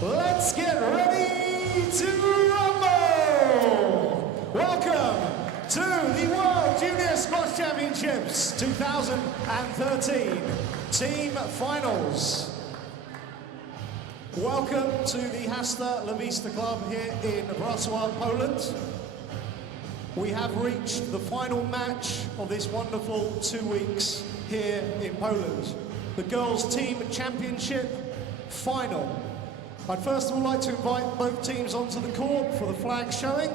Let's get ready to rumble! Welcome to the World Junior Squash Championships 2013 Team Finals. Welcome to the Hasta La Vista Club here in Wrocław, Poland. We have reached the final match of this wonderful 2 weeks here in Poland. The Girls Team Championship Final. I'd first of all like to invite both teams onto the court for the flag showing,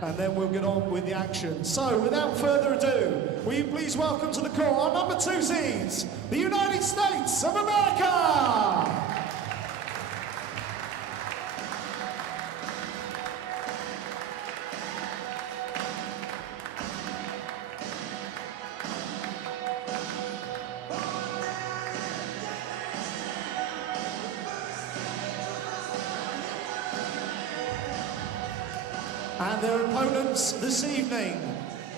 and then we'll get on with the action. So, without further ado, will you please welcome to the court our number 2 seeds, the United States of America! And their opponents this evening,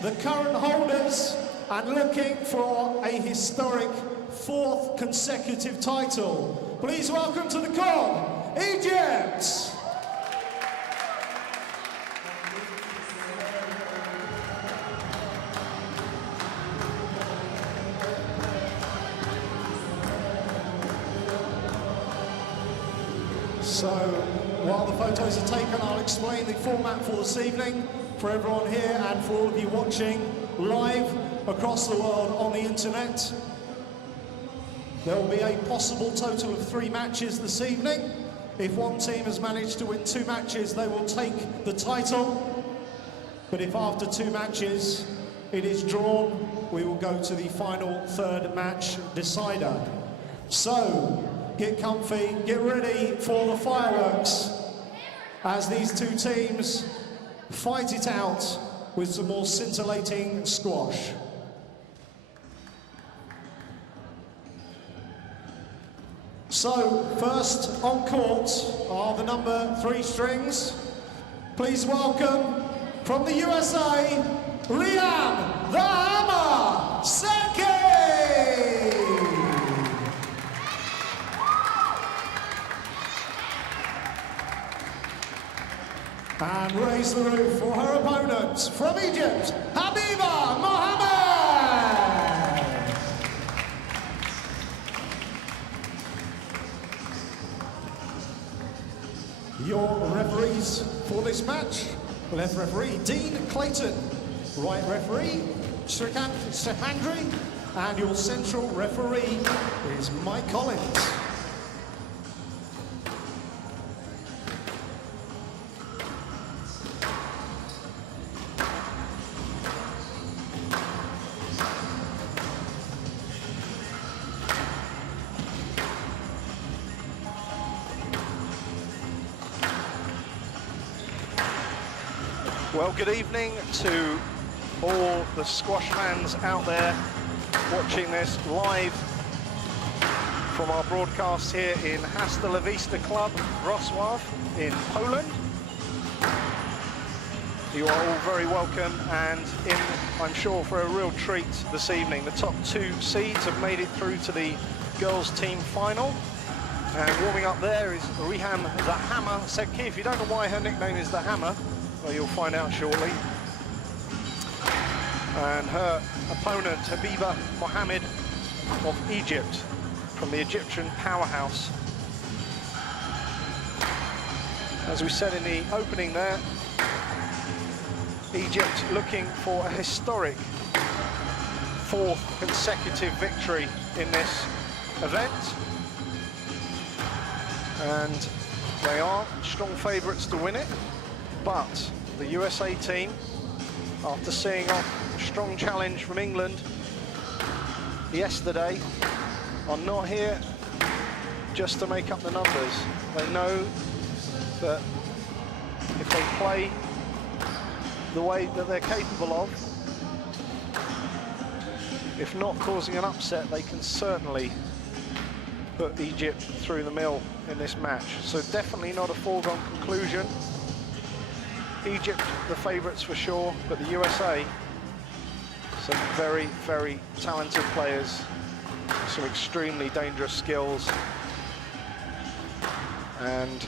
the current holders and looking for a historic 4th consecutive title. Please welcome to the court, Egypt! So, while the photos are taken, I'll explain the format for this evening for everyone here and for all of you watching live across the world on the internet. There will be a possible total of 3 matches this evening. If one team has managed to win 2 matches, they will take the title. But if after 2 matches it is drawn, we will go to the final 3rd match decider. So, get comfy, get ready for the fireworks as these 2 teams fight it out with some more scintillating squash. So, first on court are the number 3 strings. Please welcome from the USA, Rian the Hammer Seki! And raise the roof for her opponent from Egypt, Habiba Mohammed. Your referees for this match: left referee Dean Clayton, right referee Shrikant Stephandri, and your central referee is Mike Collins. Well, good evening to all the squash fans out there watching this live from our broadcast here in Hasta La Vista Club, Wrocław in Poland. You are all very welcome and in, I'm sure, for a real treat this evening. The top 2 seeds have made it through to the girls' team final. And warming up there is Riham the Hammer Seki. If you don't know why her nickname is the Hammer, well, you'll find out shortly. And her opponent, Habiba Mohammed of Egypt, from the Egyptian powerhouse. As we said in the opening there, Egypt looking for a historic 4th consecutive victory in this event. And they are strong favourites to win it. But the USA team, after seeing off a strong challenge from England yesterday, are not here just to make up the numbers. They know that if they play the way that they're capable of, if not causing an upset, they can certainly put Egypt through the mill in this match. So definitely not a foregone conclusion. Egypt the favourites for sure, but the USA, some very, very talented players, some extremely dangerous skills. And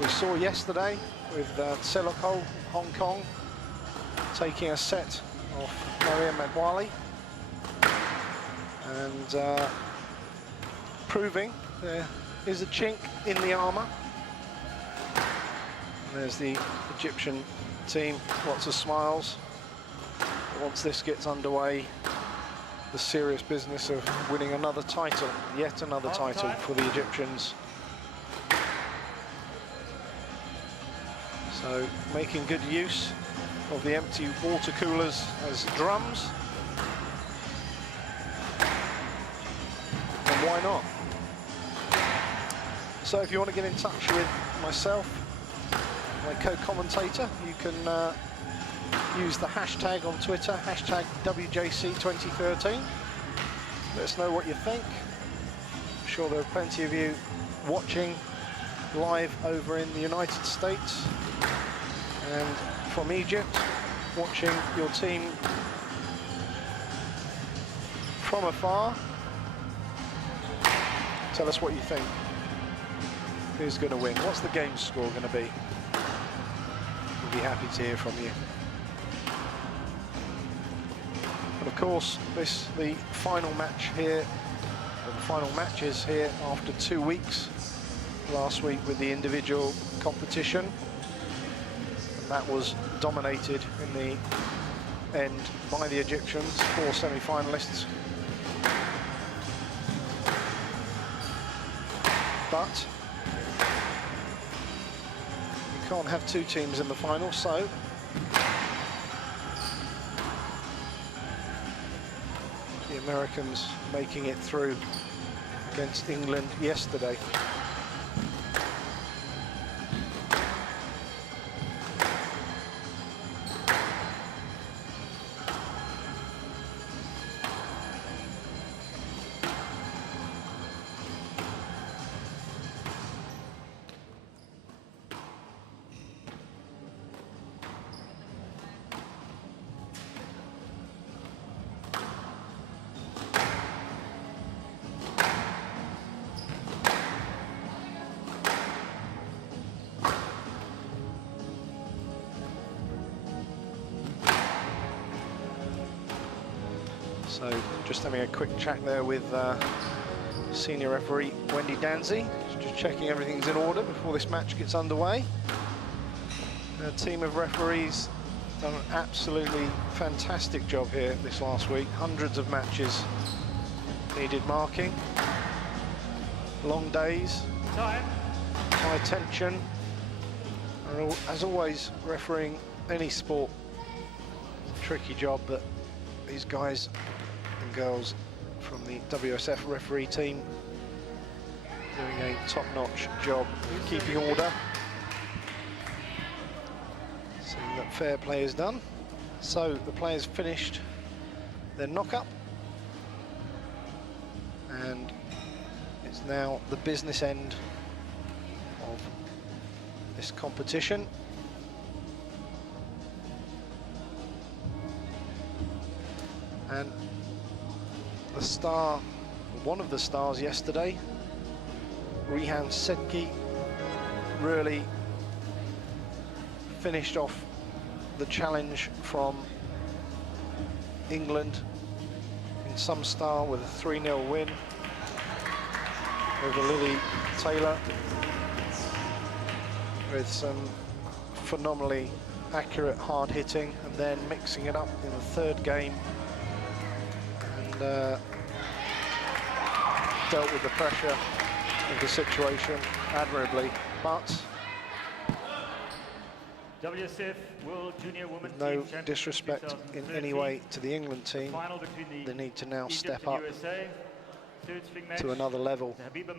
we saw yesterday with Selokol, Hong Kong, taking a set off Maria Medwali and proving there is a chink in the armour. And there's the Egyptian team, lots of smiles. But once this gets underway, the serious business of winning another title, yet another title for the Egyptians. So making good use of the empty water coolers as drums. And why not? So if you want to get in touch with myself, my co-commentator, you can use the hashtag on Twitter, hashtag WJC2013. Let us know what you think. I'm sure there are plenty of you watching live over in the United States and from Egypt, watching your team from afar. Tell us what you think. Who's going to win? What's the game score going to be? We'll be happy to hear from you. And of course, the final match here, or the final matches here after 2 weeks. Last week with the individual competition. And that was dominated in the end by the Egyptians, 4 semi-finalists. But you can't have 2 teams in the final, so the Americans making it through against England yesterday. So just having a quick chat there with senior referee Wendy Danzy, just checking everything's in order before this match gets underway. A team of referees done an absolutely fantastic job here this last week. Hundreds of matches needed marking. Long days, high tension. And as always, refereeing any sport, tricky job, but these guys and girls from the WSF referee team doing a top-notch job of keeping order, seeing that fair play is done. So the players finished their knock-up, and it's now the business end of this competition. And the star, one of the stars yesterday, Rehan Sedki, really finished off the challenge from England in some style with a 3-0 win over Lily Taylor, with some phenomenally accurate hard hitting, and then mixing it up in the third game. Dealt with the pressure of the situation admirably, but WSF World Junior Women's no Team disrespect in any way to the England team. They need to now step up to another level.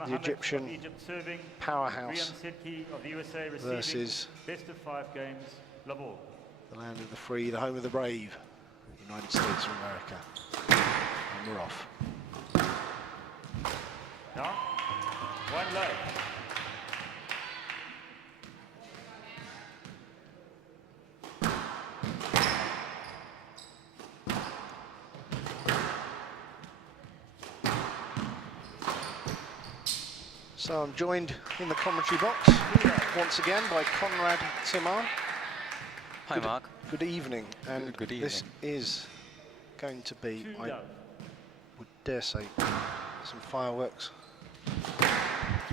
The Egyptian powerhouse versus best of 5 games, Lahore. the land of the free, the home of the brave, United States of America. And we're off. Now, 1 love. So I'm joined in the commentary box once again by Conrad Timar. Hi, Mark. Good evening. And Good evening. this is going to be, I would dare say, some fireworks.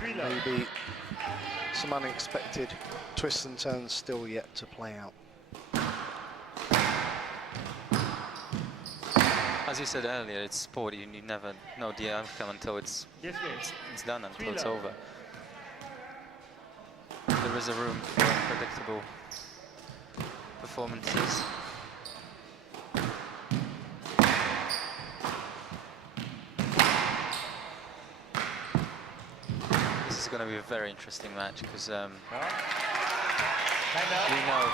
Maybe some unexpected twists and turns still yet to play out. As you said earlier, it's sport. You never know the outcome until it's done, until it's over. There is a room for unpredictable performances. This is going to be a very interesting match because we know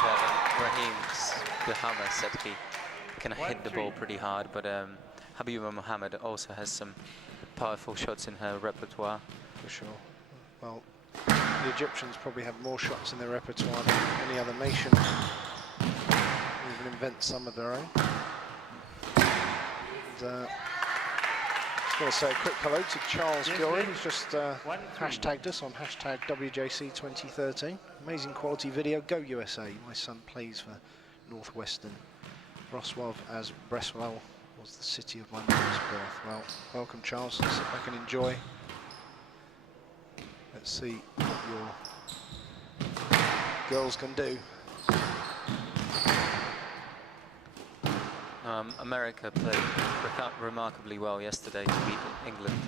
that Raheem's the hammer Setki can hit the ball pretty hard, but Habiba Mohammed also has some powerful shots in her repertoire. For sure. Well, the Egyptians probably have more shots in their repertoire than any other nation. Even invent some of their own. And, just want to say a quick hello to Charles Gilroy, who's just hashtagged us on hashtag WJC2013. Amazing quality video. Go USA. My son plays for Northwestern. Roswell as Breslau was the city of my mother's birth. Well, welcome, Charles. Sit back and enjoy. Let's see what your girls can do. America played remarkably well yesterday to beat England.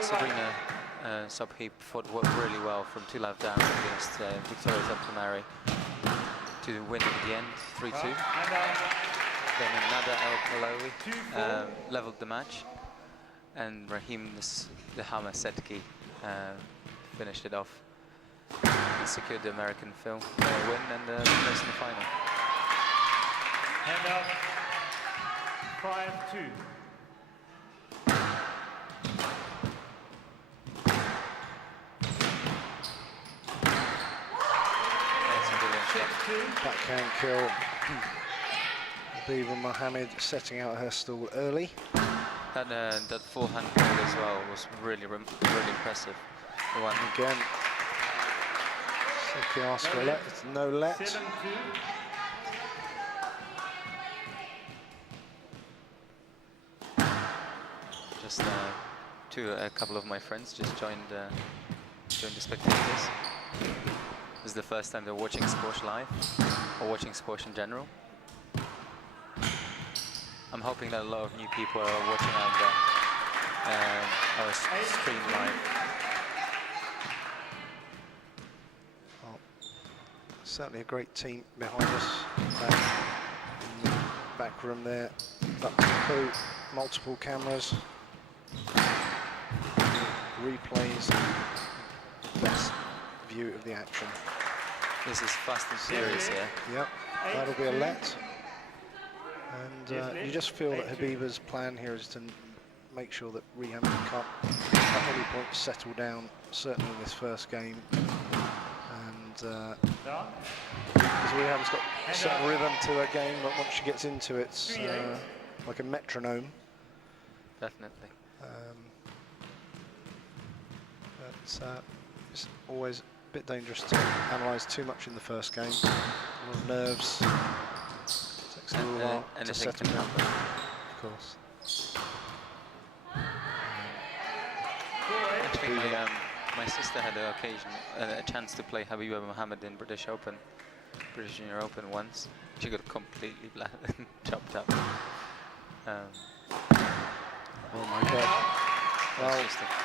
Sabrina Subhi fought really well from 2 love down against Victoria Zaptamari to win in the end, 3-2. Then another El Palawi leveled the match, and Raheem the hammer Setki finished it off. He secured the American film win and place in the final. Hand up, 5-2. Backhand kill. Habiba Mohammed setting out her stall early. That forehand ball as well was really impressive. The one again. Setki asked for a let. It's no let. 7-2. Just a couple of my friends just joined the spectators. This is the first time they're watching squash live, or watching squash in general. I'm hoping that a lot of new people are watching our stream live. Well, certainly a great team behind us. Back in the back room there. Up to the crew, multiple cameras, replays, best view of the action. This is fast and furious here. Yep, that'll be a let. And you just feel that Habiba's plan here is to make sure that Reham can't at any point settle down, certainly in this first game. And because Reham's got a certain rhythm to her game, but once she gets into it, it's like a metronome. Definitely. But it's always a bit dangerous to analyse too much in the first game. A lot of nerves. Takes a little while to settle down, of course. Actually, my sister had a chance to play Habiba Mohammed in British Junior Open once. She got completely chopped up. Oh my God. Well,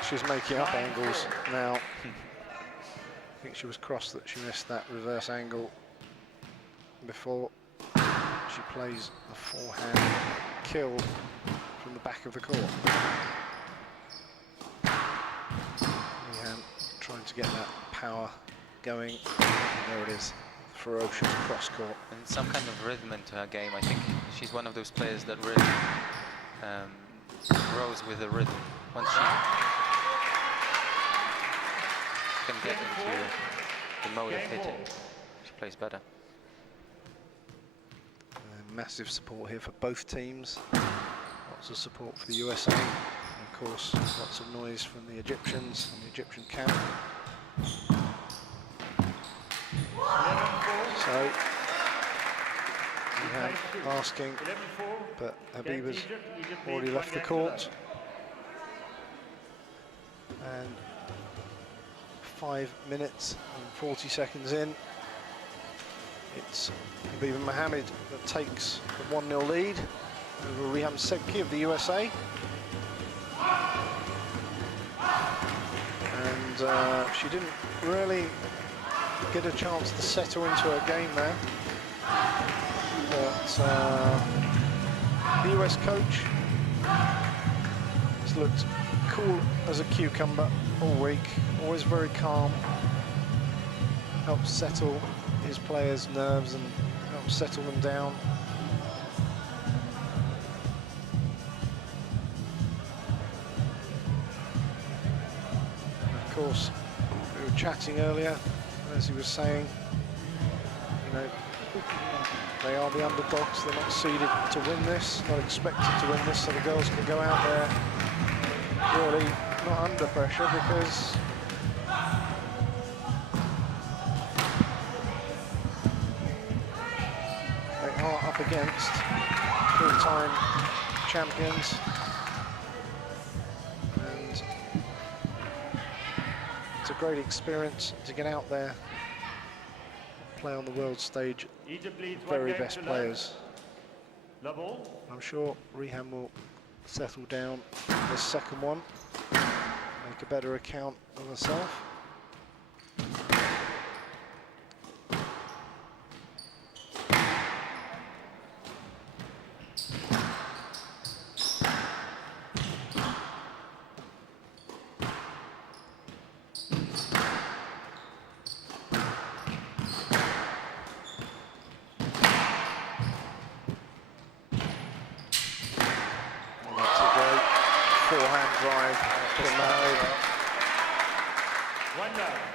she's making up angles now. I think she was cross that she missed that reverse angle before. She plays a forehand kill from the back of the court. Reham trying to get that power going. There it is, ferocious cross court. And some kind of rhythm into her game. I think she's one of those players that really grows with the rhythm. Once she can get into the mode of hitting, she plays better. massive support here for both teams. Lots of support for the USA. And of course, lots of noise from the Egyptians and the Egyptian camp. So, asking, but Habiba's already left the court. And 5 minutes and 40 seconds in, it's Habiba Mohammed that takes the 1-0 lead over Riham Sebki of the USA. And she didn't really get a chance to settle into her game there. But the US coach has looked cool as a cucumber all week, always very calm, helps settle his players' nerves and helps settle them down. And of course, we were chatting earlier, as he was saying, you know, they are the underdogs, they're not seeded to win this, not expected to win this, so the girls can go out there really not under pressure, because they are up against full-time champions, and it's a great experience to get out there, play on the world stage, very best players. I'm sure Riham will settle down in this second one, make a better account of herself.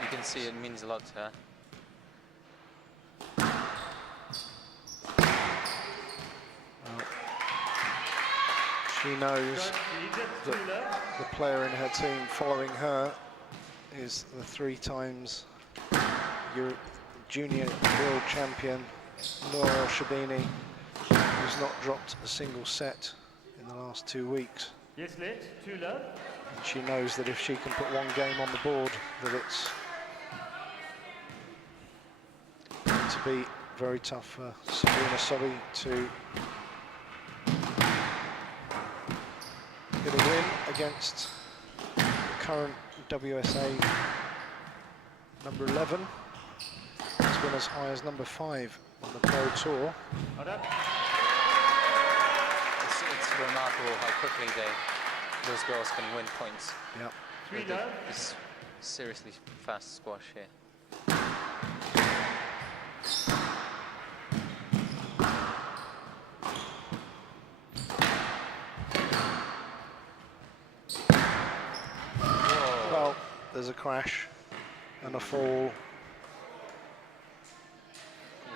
You can see it means a lot to her. Well, she knows that the player in her team following her is the 3 times junior world champion Noura Shabini, who's not dropped a single set in the last 2 weeks. Yes, late, 2-love. And she knows that if she can put one game on the board, that it's going to be very tough for Sabrina Sobhi to get a win against the current WSA number 11. It's been as high as number 5 on the Pro Tour. It's remarkable how quickly those girls can win points. Yeah. It's seriously fast squash here. Well, there's a crash and a fall.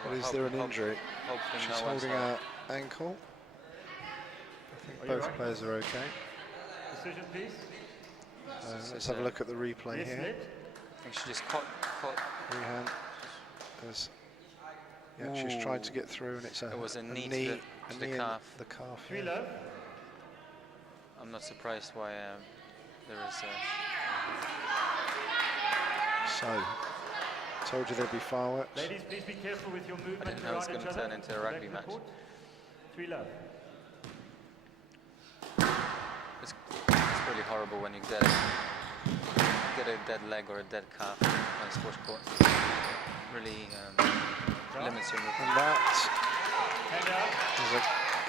But is there an injury? She's holding her ankle. I think both players are okay. Decision, please. Let's have a look at the replay Yes, here. late. I think she just caught. Riham has, yeah, she's tried to get through, and it's It was a knee to the in calf. the calf. 3-love. I'm not surprised why there is. So, told you there'd be fireworks. Ladies, please be careful with your movement I didn't know it was around going each to other. turn into a rugby match. 3-love. It's really horrible when you get a dead leg or a dead calf on a sports court. Really limits your movement. And that is a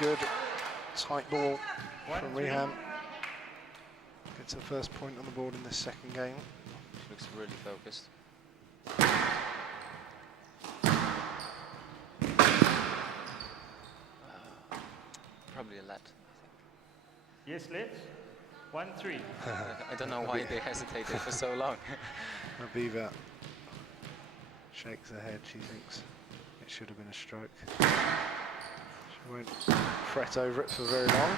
good tight ball from Riham. Gets her first point on the board in this second game. She looks really focused. Probably a let. Yes, late. 1-3. I don't know why they hesitated for so long. Habiba shakes her head. She thinks it should have been a stroke. She Won't fret over it for very long.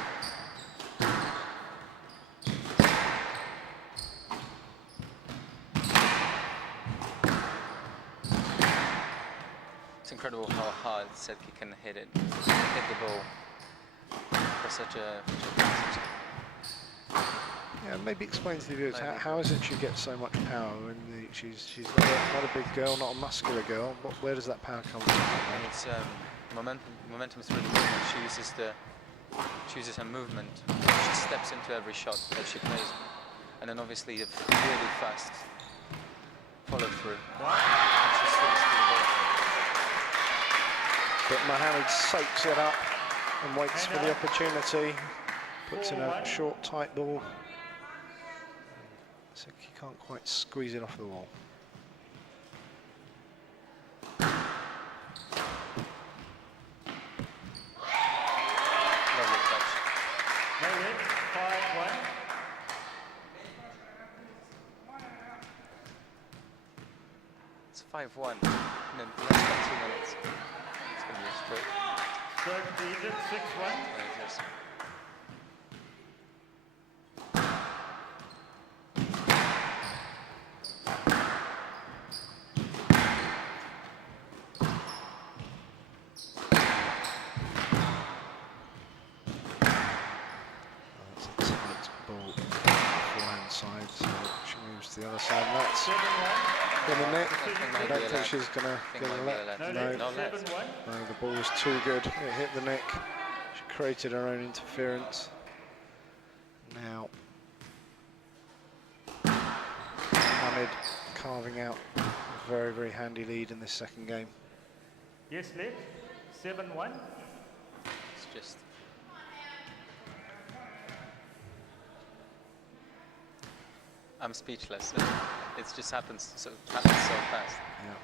It's incredible how hard Sedki can hit the ball for such a Yeah, maybe explain to the viewers how is it she gets so much power when she's not a big girl, not a muscular girl, but where does that power come from? And it's momentum is really good. She uses her movement. She steps into every shot that she plays, and then obviously the really fast follow through. And she swings through the ball. But Mohammed soaks it up and waits for the opportunity. Puts in a short, tight ball. So he can't quite squeeze it off the wall. Lovely touch. No red, 5-1. It's 5-1 in less than 2 minutes. It's going to be a straight. Stroke to Egypt, 6-1. There it is. The other side, and that's in the net. I don't think she's going to get a let. No, the ball was too good. It hit the neck. She created her own interference. Now, Mohammed carving out a very, very handy lead in this second game. Yes, left, 7-1. It's just. I'm speechless. It just happens so fast. Yeah.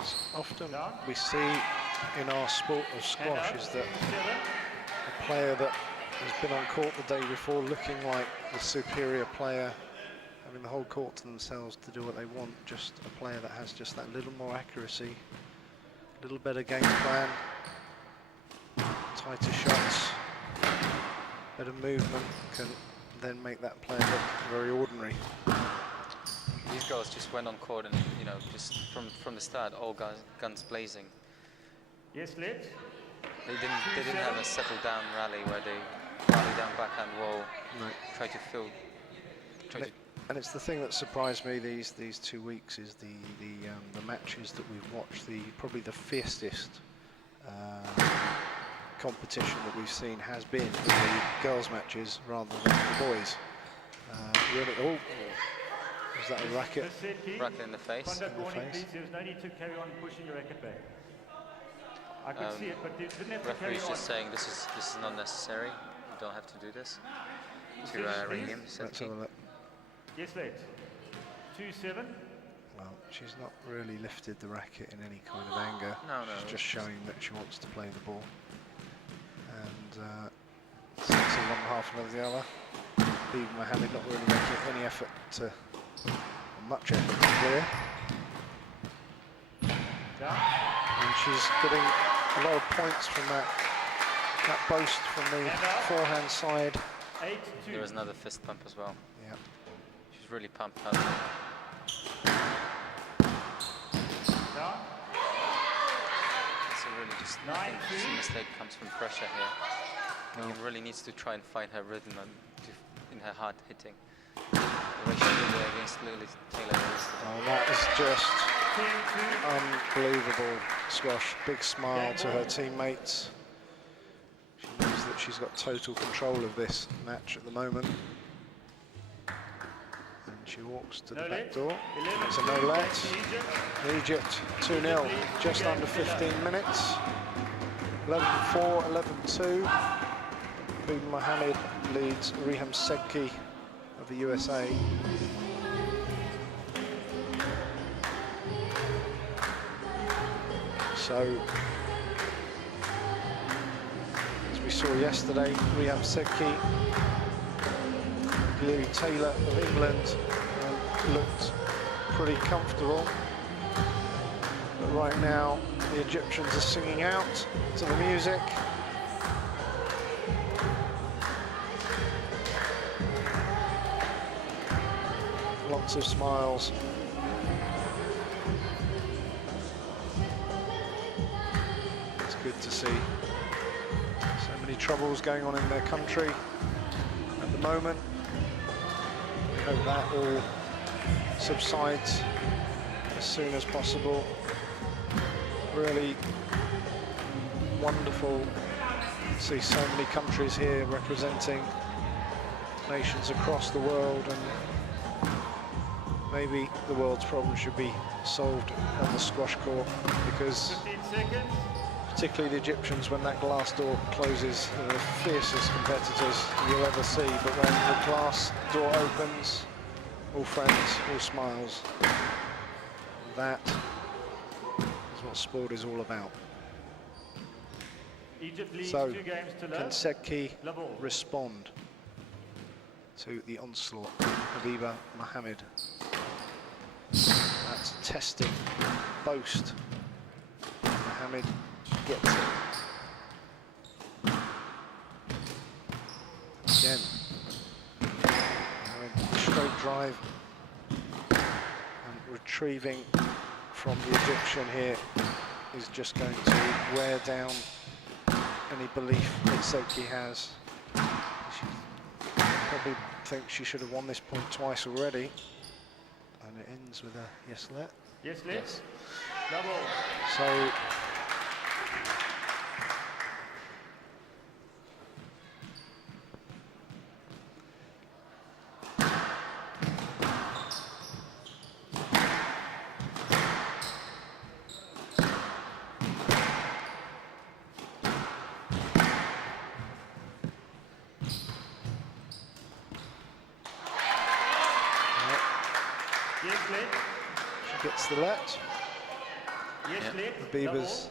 As often we see in our sport of squash is that a player that has been on court the day before looking like the superior player, having the whole court to themselves to do what they want, just a player that has just that little more accuracy, a little better game plan, tighter shots, better movement, can then make that player look very ordinary. These girls just went on court and, you know, just from the start, all guns blazing. Yes, left. They didn't have a settle down rally where they rally down backhand wall, try to fill. And it's the thing that surprised me these 2 weeks is the matches that we've watched. Probably the fiercest competition that we've seen has been the girls' matches rather than the boys. Really, was that a racket? Racket in the face. Conduct warning, please. There's no need to carry on pushing your racket back. I could see it, but you didn't have to carry on. Referee's just saying this is not necessary. You don't have to do this. To ring him. Let's have a look. Yes, late. 2-7. Well, she's not really lifted the racket in any kind of anger. No. She's just showing that she wants to play the ball. And 6 of one, half of the other. Leave Mohammed not really making any effort to, much effort to clear. And she's getting a lot of points from that boast from the forehand side. 8-2. There was another fist pump as well. Yeah. She's really pumped up. So really just the mistake comes from pressure here. He really needs to try and find her rhythm in her hard hitting. The way she did it against Lily Taylor. Oh, that is just unbelievable squash. Big smile to her teammates. She knows that she's got total control of this match at the moment. And she walks to the back door. It's a no let. Egypt 2-0, just under 15 minutes. 11-4, 11-2. Bin Mohammed leads Riham Sedki of the USA. So, as we saw yesterday, Riham Sedki, Lily Taylor of England looked pretty comfortable. right now the Egyptians are singing out to the music. Lots of smiles. It's good to see so many troubles going on in their country at the moment. We hope that all subsides as soon as possible. Really wonderful to see so many countries here representing nations across the world, and maybe the world's problems should be solved on the squash court, because 15 seconds. particularly the Egyptians, when that glass door closes, are the fiercest competitors you'll ever see. But when the glass door opens, all friends, all smiles. That is what sport is all about. Egypt leads So, 2 games to can love. Sedki Level. respond to the onslaught of Habiba Mohammed? That's a testing boast. Mohammed gets it. Again, Mohammed, straight drive and retrieving from the Egyptian here is just going to wear down any belief that Sedki has. She probably thinks she should have won this point twice already. And it ends with a yes let. Yes, let's. Double. So Yes, let. she gets the let. Yes, Yeah. let. Beavers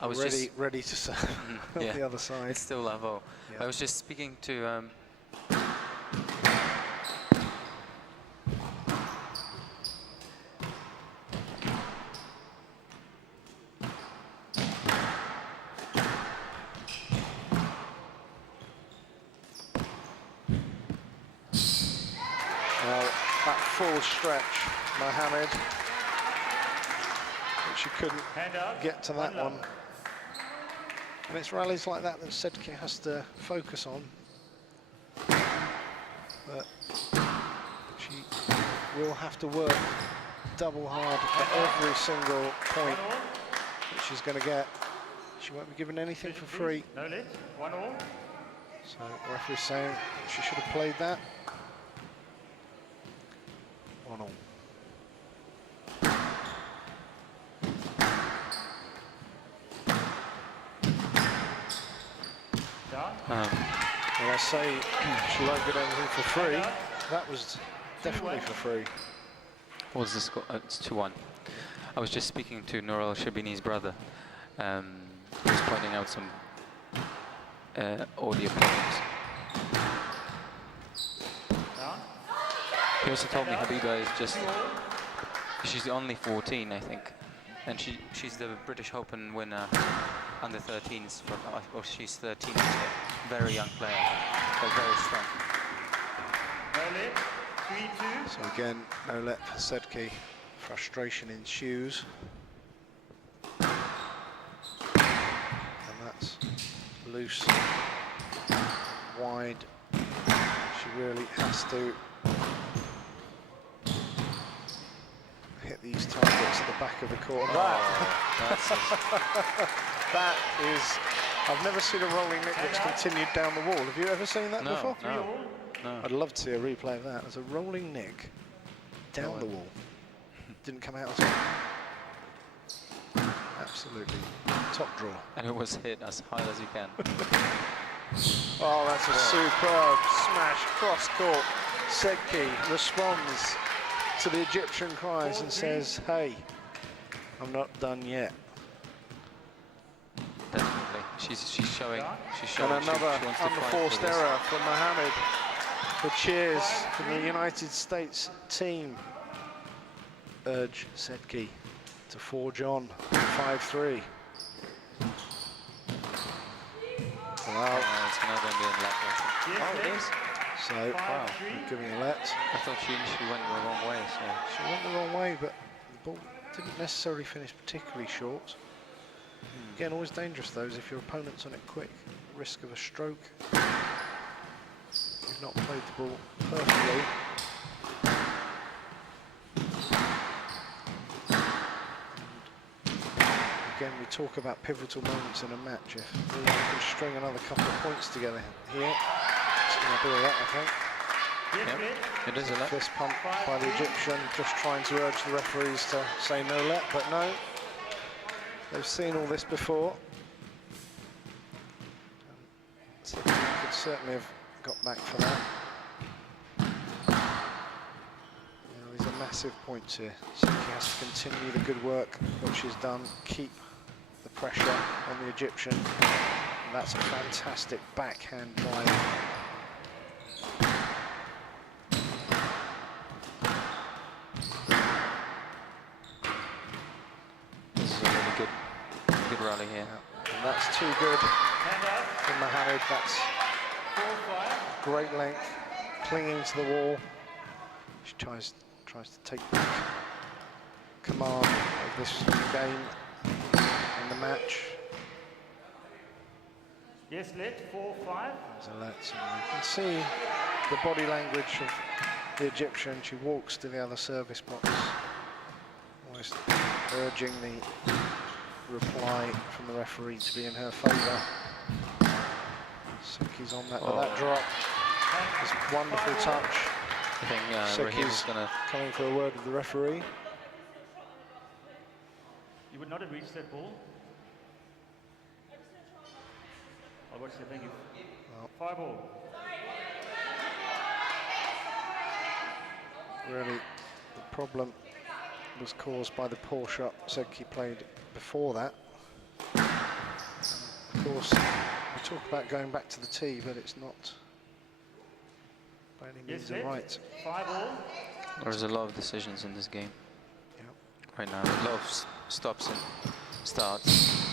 I was ready to serve on yeah. the other side. It's still level. Yeah. I was just speaking to Well, that full stretch, Mohammed, but she couldn't Hand out. get to that love. one. And it's rallies like that that Sedki has to focus on. But she will have to work double hard at every single point that she's going to get. She won't be given anything for free. No let. 1 all. So the referee's saying she should have played that. 1 all. Down. When I say she won't get anything for free, that was definitely for free. what was the score? It's 2-1. I was just speaking to Noral Shabini's brother. He was pointing out some audio problems. Down. He also told me Habiba is just, she's the only 14, I think. And she's the British Open winner under 13s, or she's 13, very young player, but very strong. No let. 3-2. So again, no let for Sedki. Frustration ensues. And that's loose, wide. She really has to hit these targets at the back of the court. That is, I've never seen a rolling nick that's continued down the wall. Have you ever seen that before? No. I'd love to see a replay of that. It's a rolling nick down the wall. Didn't come out at all. Absolutely top draw. And it was hit as high as you can. Oh, that's a superb smash cross court. Sedki responds to the Egyptian cries and says, "Hey, I'm not done yet." Definitely. She's showing. And another she wants to fight unforced for this. error from Mohammed. The cheers from the United States team urge Sedki to forge on. 5-3. Wow. It's not going to be in lap. Oh, it is. So, Wow. giving a let. I thought she initially went the wrong way. So She went the wrong way, but the ball didn't necessarily finish particularly short. Again, always dangerous those if your opponent's on it quick. Risk of a stroke. You've not played the ball perfectly. Again, we talk about pivotal moments in a match. If we can string another couple of points together here, it's going to be a lot, I think. yep, it is a let. Fist pump by the Egyptian, just trying to urge the referees to say no let, but no. They've seen all this before. So they could certainly have got back for that. These are massive points here. So he has to continue the good work which she's done, keep the pressure on the Egyptian. And that's a fantastic backhand drive. This is a really good rally here. And that's too good from Mohammed. That's great length, clinging to the wall. She tries to take back command of this game and the match. Yes, let 4-5. There's a let. You can see the body language of the Egyptian. She walks to the other service box, almost urging the reply from the referee to be in her favour. Seki's on that, but that drop is a wonderful touch. I think Raheem's going to... coming for a word with the referee. You would not have reached that ball. I'll watch the thank you. Well, 5-all. Really, the problem was caused by the poor shot Seki played before that. Of course, we talk about going back to the tee, but it's not by any means a right. 5-all. There's a lot of decisions in this game. Yep. Right now, a lot of stops and starts.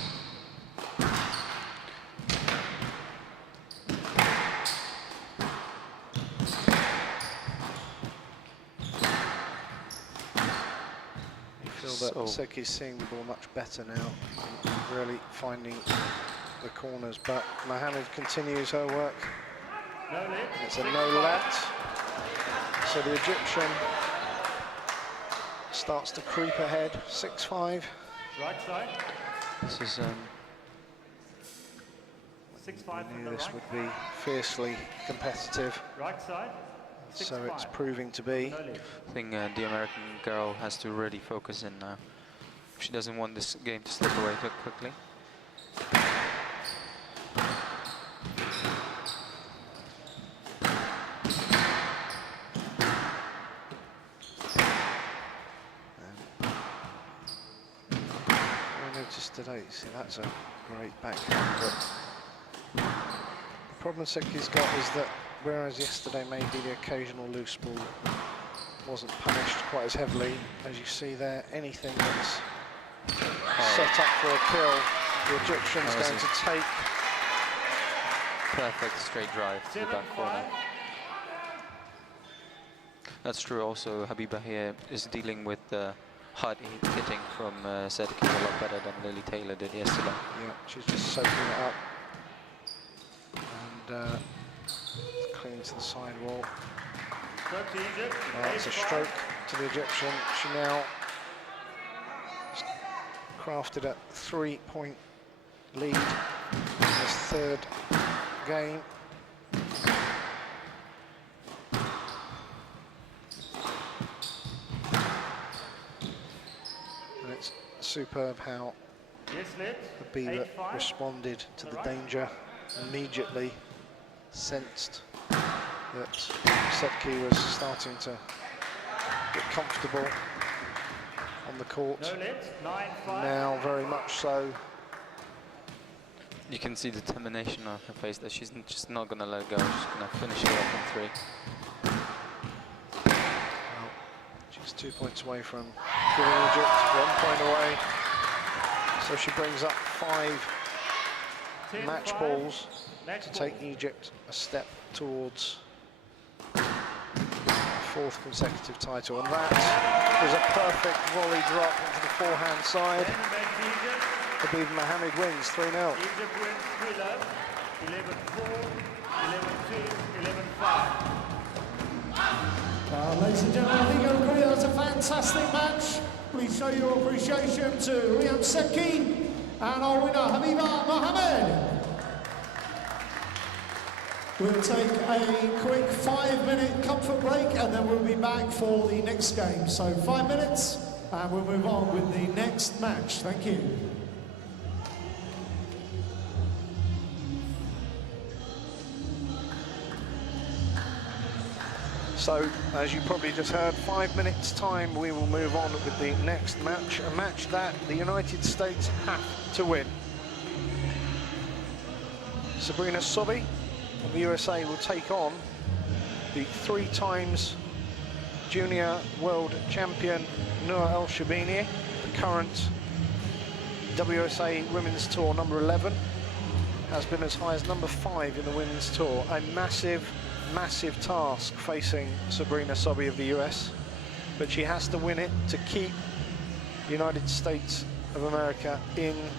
You feel that Seki's seeing the ball much better now, really finding the corners, but Mohammed continues her work. No let. It's a no let. So the Egyptian starts to creep ahead, 6-5. Right side. This is 6-5 from Knew the this right. would be fiercely competitive, Right side. 6-5. so it's proving to be. No let. I think the American girl has to really focus in now. She doesn't want this game to slip away too quickly. I noticed today, see, that's a great backhand, but the problem Seki's got is that whereas yesterday maybe the occasional loose ball wasn't punished quite as heavily, as you see there, anything that's set up for a kill, the Egyptian's going to take. Perfect straight drive to the back corner. That's true. Also, Habiba here is dealing with hard hitting from Sedki a lot better than Lily Taylor did yesterday. Yeah, she's just soaking it up and clinging to the sidewall. Stroke to Egypt. Well, it's a stroke to the Egyptian. She now has crafted a 3-point lead in this third game. And it's superb how Yes, let. Habiba 8-5. responded to the danger, immediately sensed that Setki was starting to get comfortable on the court. No let. 9-5. Now very much so. You can see the determination on her face that she's just not going to let it go. She's going to finish it off in 3. Well, she's 2 points away from giving Egypt 1 point away. So she brings up 5 match balls to take Egypt a step towards 4th consecutive title. And that is a perfect volley drop into the forehand side. Habib Mohammed wins 3-0. Egypt wins 3-love, 11-4, 11-2, 11-5. Ladies and gentlemen, I think you'll agree that was a fantastic match. Please show your appreciation to Riyam Seki and our winner, Habiba Mohammed. We'll take a quick 5-minute comfort break and then we'll be back for the next game. So 5 minutes and we'll move on with the next match. Thank you. So, as you probably just heard, 5 minutes time we will move on with the next match, a match that the United States have to win. Sabrina Sobhi of the USA will take on the 3 times junior world champion Noor El Shabini, the current WSA Women's Tour number 11, has been as high as number 5 in the Women's Tour. A massive task facing Sabrina Sobhi of the US, but she has to win it to keep the United States of America in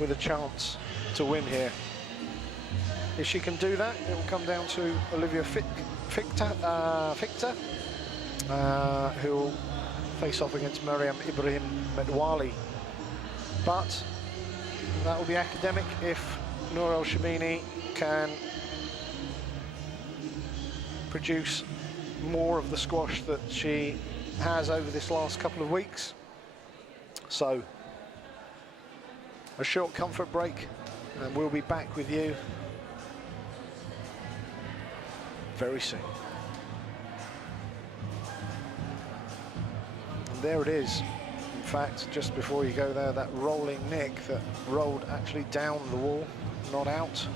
with a chance to win here. If she can do that, it will come down to Olivia Fichter, who will face off against Mariam Ibrahim Metwali. But that will be academic if Noor El Shabini can produce more of the squash that she has over this last couple of weeks. So, a short comfort break, and we'll be back with you very soon. And there it is. In fact, just before you go there, that rolling nick that rolled actually down the wall, not out.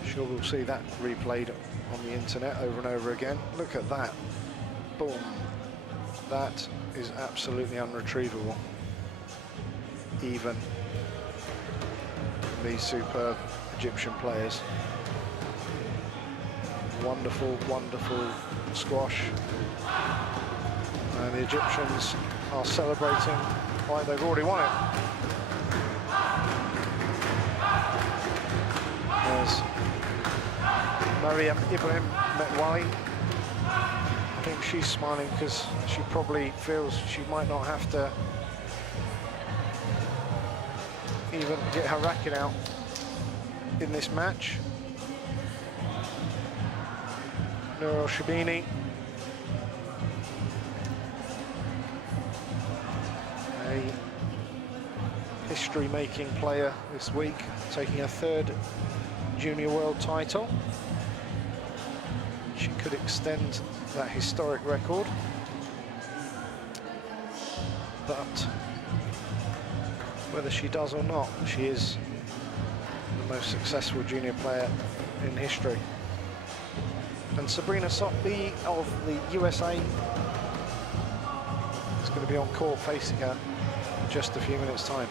I'm sure we'll see that replayed on the internet over and over again. Look at that. Boom. That is absolutely unretrievable. Even these superb Egyptian players. Wonderful, wonderful squash. And the Egyptians are celebrating like they've already won it. There's Mariam Ibrahim Metwali. I think she's smiling because she probably feels she might not have to even get her racket out in this match. Noor El Shabini, a history-making player this week, taking her 3rd junior world title. She could extend that historic record, but whether she does or not, she is the most successful junior player in history. And Sabrina Sobhi of the USA is going to be on court facing her in just a few minutes' time.